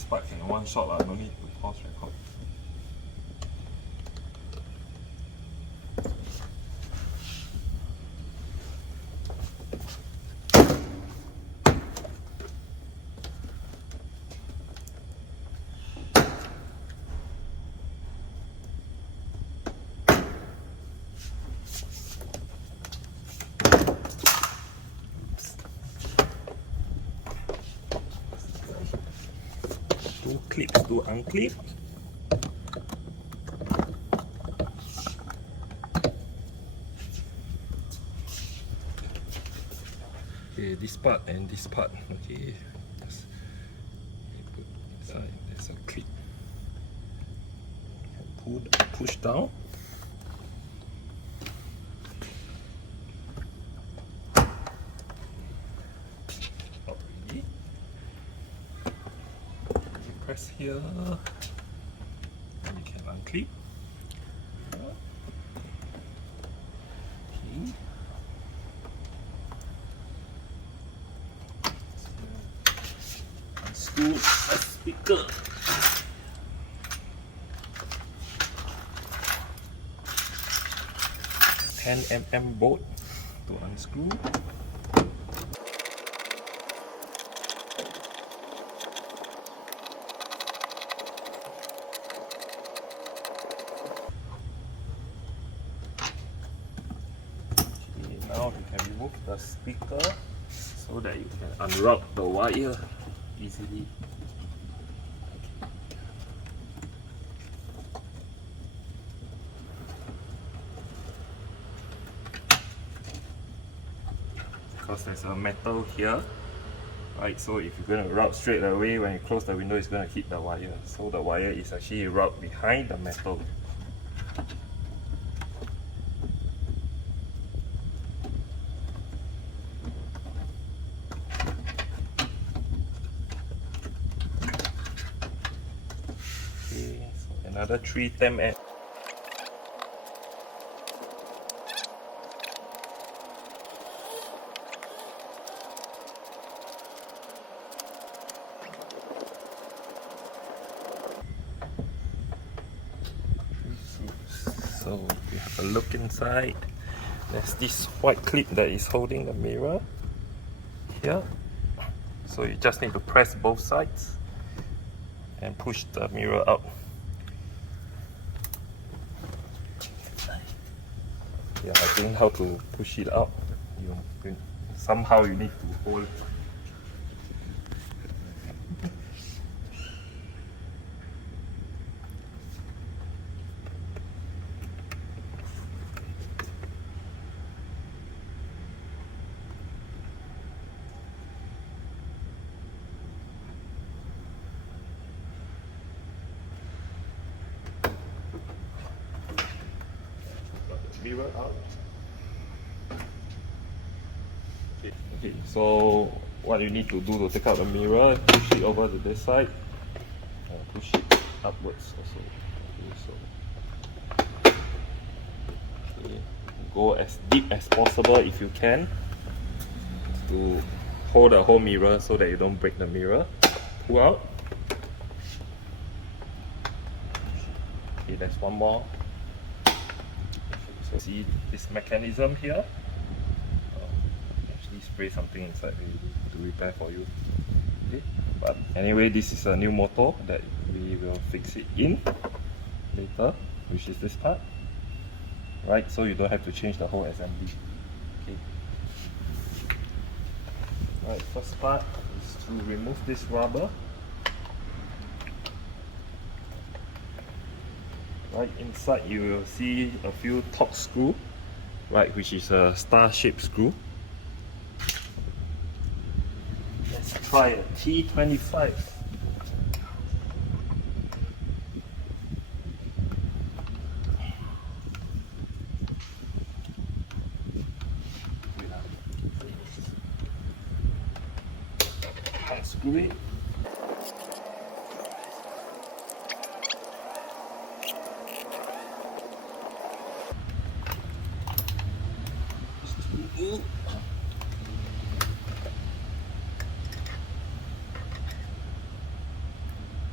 this part can one shot, no need to pause record. Two clips to unclip. Okay, this part and this part. Okay, just put inside. There's a clip. Push down. Already. You press here. And you can unclip. Okay. Unscrew a speaker. $10mm bolt to unscrew. Okay, now you can remove the speaker so that you can unroute the wire easily. Because there's a metal here, right? So if you're going to route straight away, when you close the window, it's going to hit the wire. So the wire is actually route behind the metal. Okay, so another 310mm. So we have a look inside. There's this white clip that is holding the mirror here. So you just need to press both sides and push the mirror out. Yeah, I think how to push it out. Somehow you need to hold. Mirror out. Okay, so what you need to do to take out the mirror, push it over to this side, push it upwards also. Okay, so go as deep as possible if you can to hold the whole mirror so that you don't break the mirror. Pull out. Okay, there's one more. So see this mechanism here, actually spray something inside to repair for you. Okay, but anyway, this is a new motor that we will fix it in later, which is this part, right? So you don't have to change the whole assembly. Okay, right, first part is to remove this rubber. Right inside you will see a few Torx screw, right, which is a star-shaped screw. Let's try a T25. Unscrew it.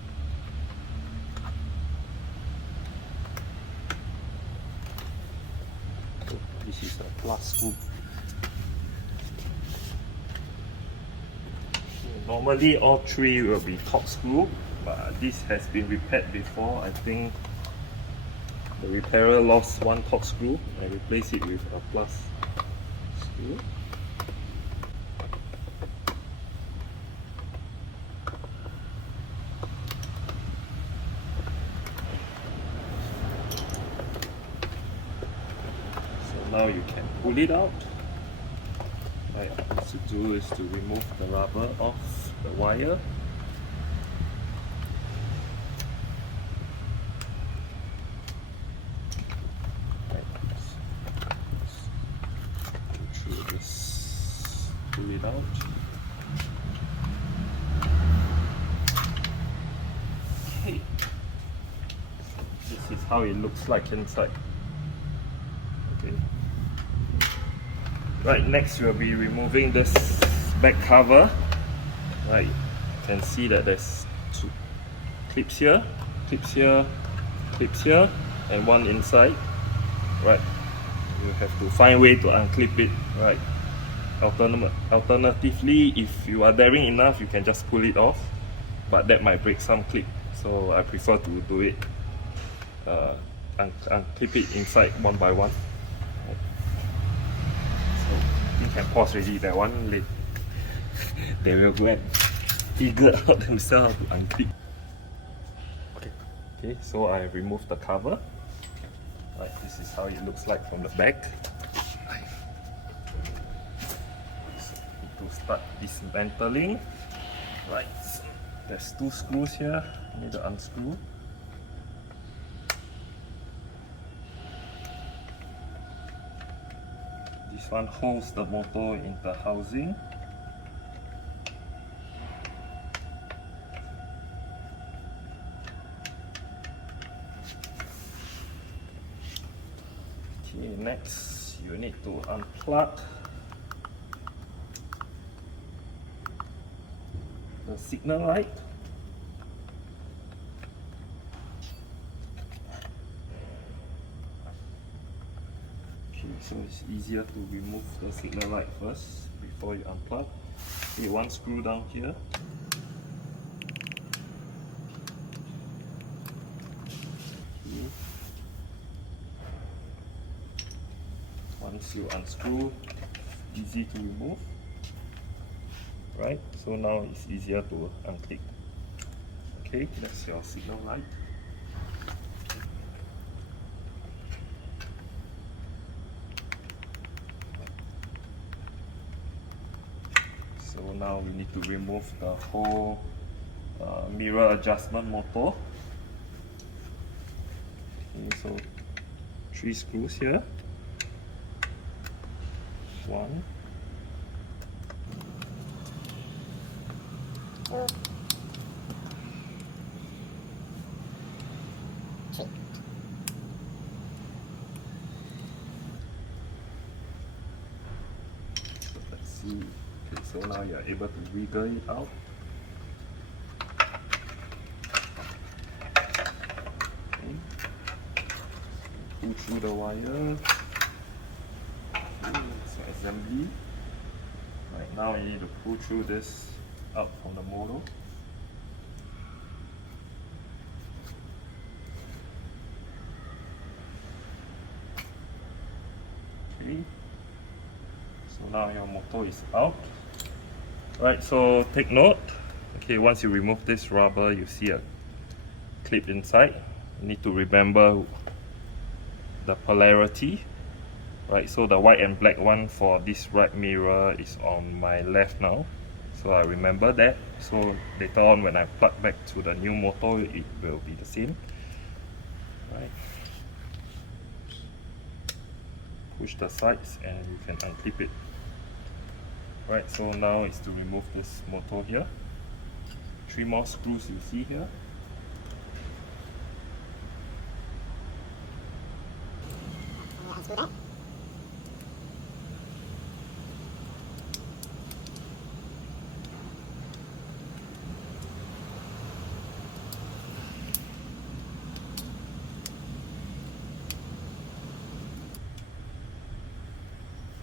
plus screw. Normally all three will be top screw, but this has been repaired before. I think the repairer lost one top screw and replaced it with a plus screw. So now you can pull it out. Right, what to do is to remove the rubber off the wire. Right, go through this, pull it out. Okay, this is how it looks like inside. Okay. Right, next we'll be removing this back cover. Right, you can see that there's two clips here, clips here, clips here, and one inside. Right, you have to find a way to unclip it. Right, alternatively, if you are daring enough, you can just pull it off, but that might break some clip. So I prefer to do it, unclip it inside one by one. You can pause already. That one late. They will go and figure out themselves how to unclip. Okay, so I removed the cover. Right, this is how it looks like from the back. So, to start dismantling, right, there's two screws here. I need to unscrew. This one holds the motor in the housing. Okay, next you need to unplug the signal light. So it's easier to remove the signal light first before you unplug. Okay, one screw down here. Okay. Once you unscrew, easy to remove. Right, so now it's easier to unclip. Okay, that's your signal light. So now we need to remove the whole mirror adjustment motor. Okay, so 3 screws here. 1, 2, 3. So let's see. Okay, so now you're able to wiggle it out. Okay. Pull through the wire. Okay, so assembly. Right, now you need to pull through this out from the motor. Okay. So now your motor is out. Right, so take note. Okay, once you remove this rubber, you see a clip inside. You need to remember the polarity. Right, so the white and black one for this right mirror is on my left now. So I remember that. So later on when I plug back to the new motor, it will be the same. Right. Push the sides and you can unclip it. Right, so now is to remove this motor here. 3 more screws you see here. Unscrew that.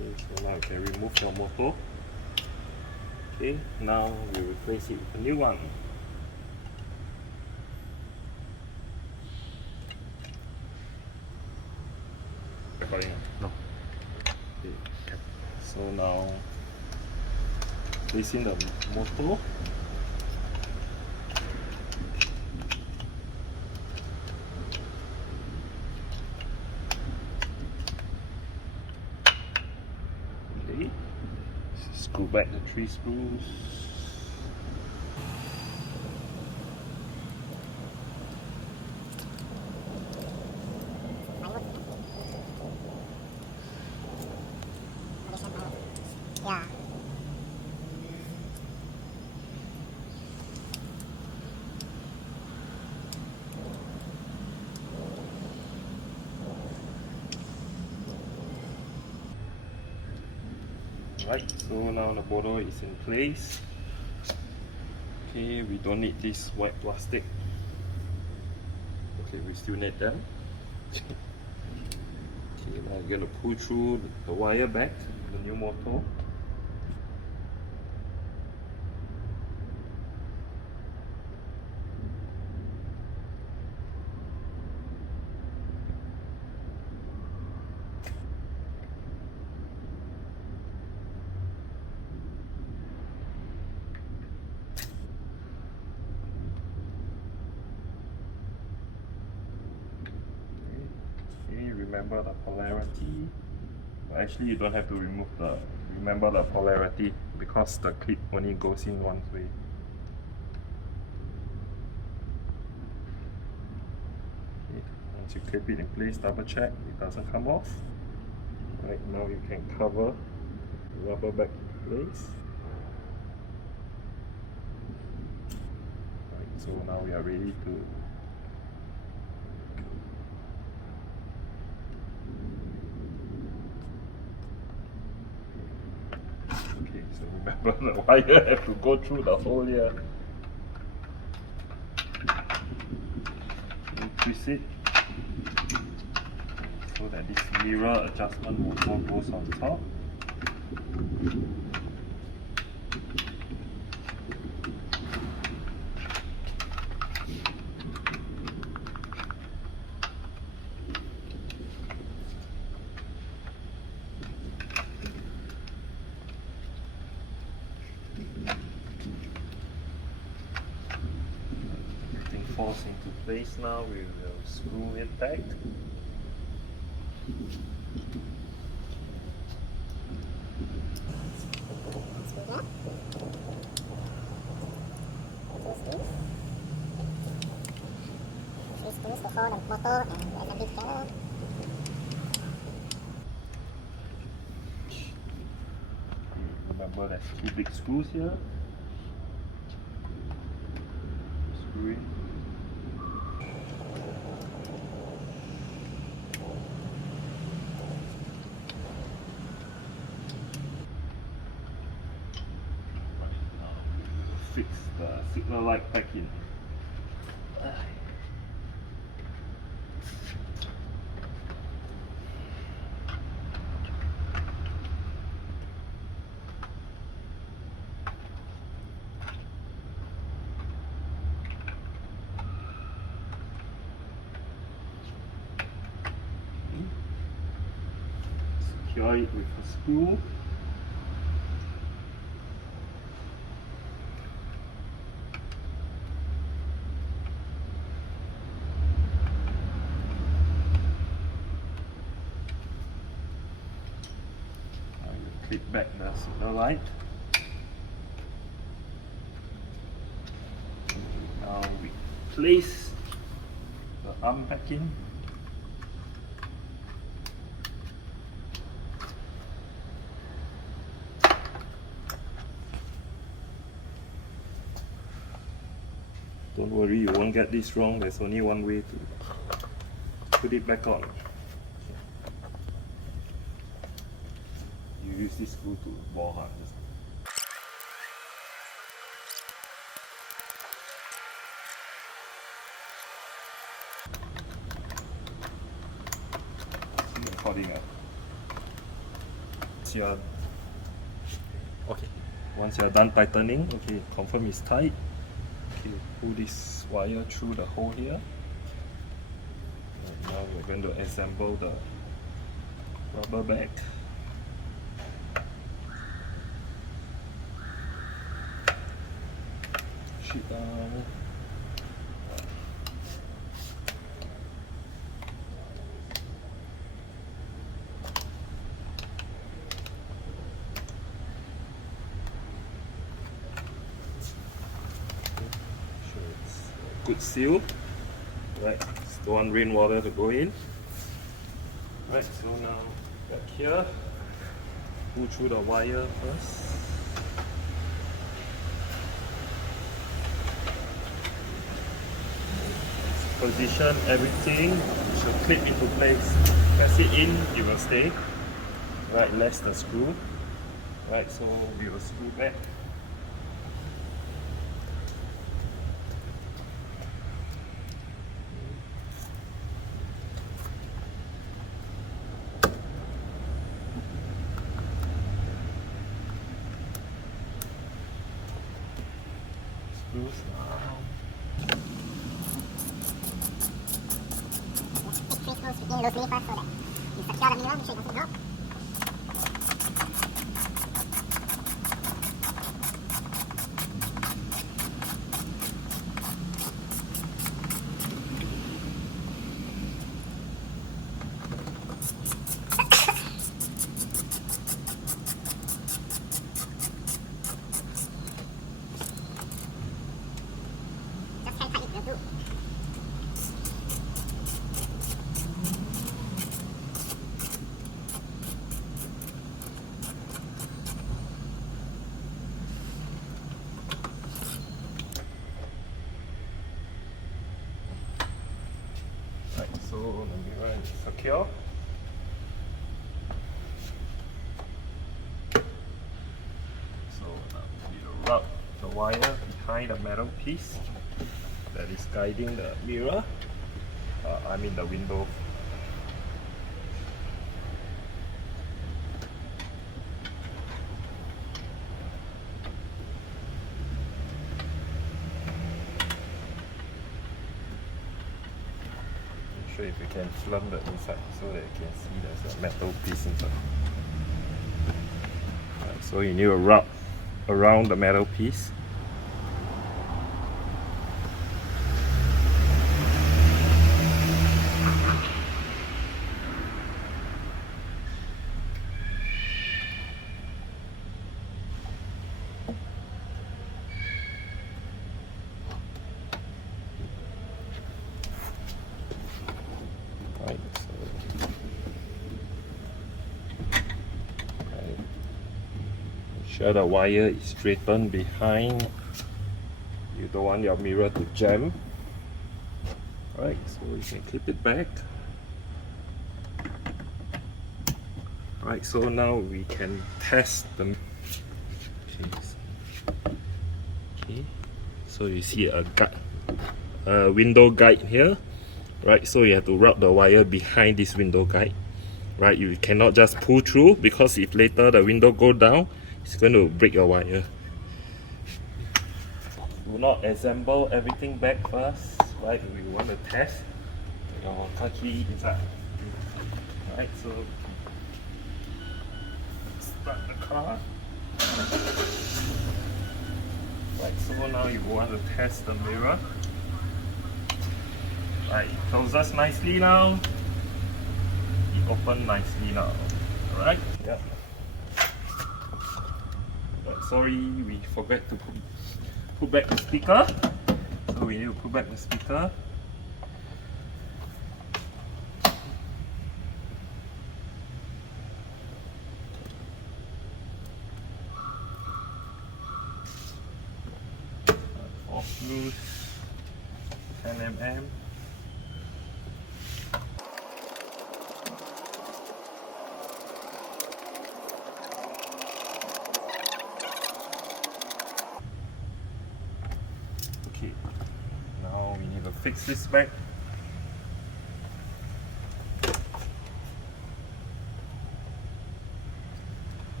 So now you can remove your motor. Okay, now we replace it with a new one. Recording? No. Okay. So now placing the motor. Okay. Screw back the 3 screws. Yeah. Right, so now the motor is in place. Okay, we don't need this white plastic. Okay, we still need them. Okay, now you're gonna pull through the wire back to the new motor. Okay, remember the polarity. Well, actually, you don't have to remember the polarity because the clip only goes in one way. Okay, once you clip it in place, double check it doesn't come off. Right, now you can cover the rubber back in place. Right, so now we are ready to so remember the wire have to go through the hole here. You twist it so that this mirror adjustment motor goes on top. Everything falls into place now, we will screw it back. Screw that. 2 screws. 3 screws to hold the motor and the assembly together. Remember there's 2 big screws here. Screw it. Fix the signal light back in. Secure it with a screw. Clip back the signal light. Now we place the arm back in. Don't worry, you won't get this wrong. There's only one way to put it back on. You use this screw to ball hard. Recording. once you're done tightening, okay, confirm it's tight. Okay, pull this wire through the hole here. And now we're going to assemble the rubber bag. Shoot down. Good seal, right? Don't want rainwater to go in. Right, so now back here, pull through the wire first. Position everything, should clip into place. Press it in, it will stay. Right, less the screw. Right, so we will screw back. Screws now. Three screws in loosely first so that you secure the mirror, make sure it doesn't drop. Just hand tight it will do. Right, so the mirror is secure. So now we will rub the wire behind the metal piece that is guiding the mirror. I mean the window. Make sure if you can film the inside so that you can see there's a metal piece inside. Right, so you need to rub around the metal piece. Right, so make sure the wire is straightened behind. You don't want your mirror to jam. Right, so you can clip it back. Right, so now we can test the. Okay, so you see a window guide here. Right, so you have to rub the wire behind this window guide. Right, you cannot just pull through because if later the window go down, it's going to break your wire. Do not assemble everything back first. Right, we want to test your car key inside. Right, so start the car. Right, so now you want to test the mirror. Right, it closes nicely now. It opens nicely now. Alright? Yep. But sorry, we forgot to put back the speaker. So we need to put back the speaker. Four screws, 10 mm. Okay, now we need to fix this back.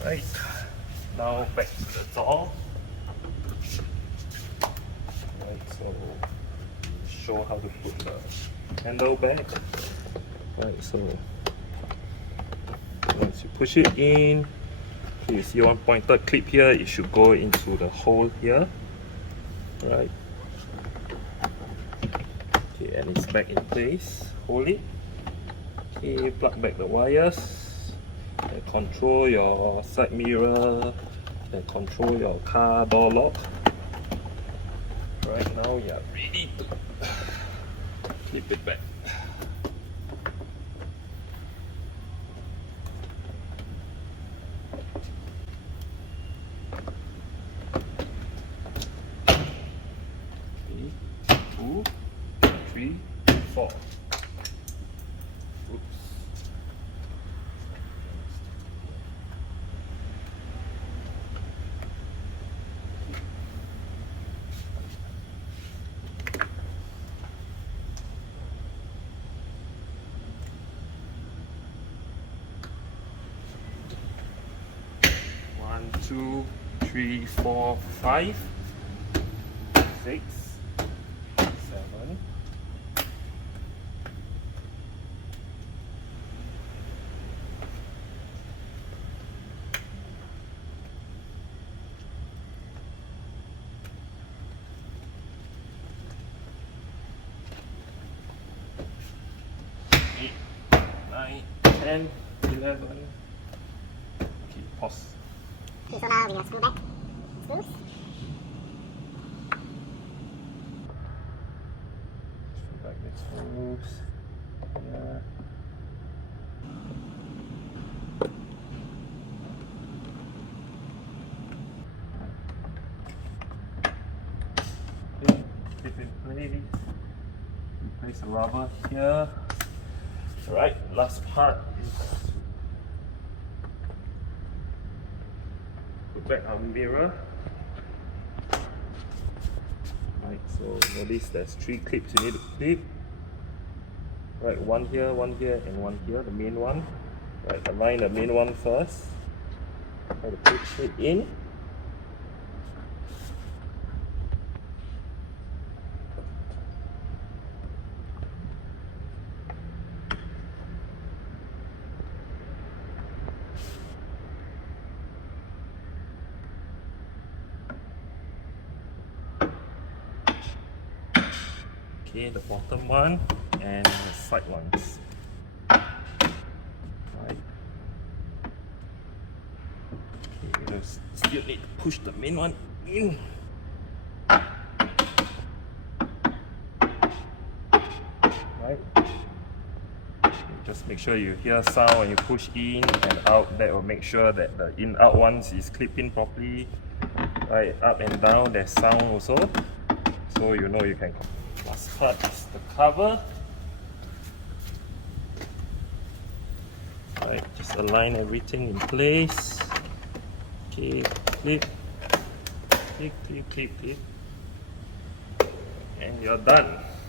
Right, now back to the door. Right, so show how to put the handle back. Right, so once you push it in, okay, you see one pointed clip here, it should go into the hole here. Right. Okay, and it's back in place. Hold it. Okay, plug back the wires. And control your side mirror. And control your car door lock. Right now you are ready to clip it back. Okay, 2, 3, 4. Oops. One, 2, 3, 4, 5, 6, 7. 8, 9, 10, 11. Okay, pause. Okay, so now we will screw back screws. Screw back the screws. Yeah. Okay, keep in place. Replace the rubber here. Right, last part is put back our mirror. Right, so notice there's 3 clips you need to clip. Right, one here, and one here, the main one. Right, align the main one first. Try to push it in. Okay, the bottom one and the side ones. Right. Okay, you still need to push the main one in. Right. Just make sure you hear sound when you push in and out. That will make sure that the in-out ones is clipping properly. Right, up and down there's sound also, so you know you can. Last part is the cover. Right, just align everything in place. Okay, clip, clip, clip, clip, clip, and you're done.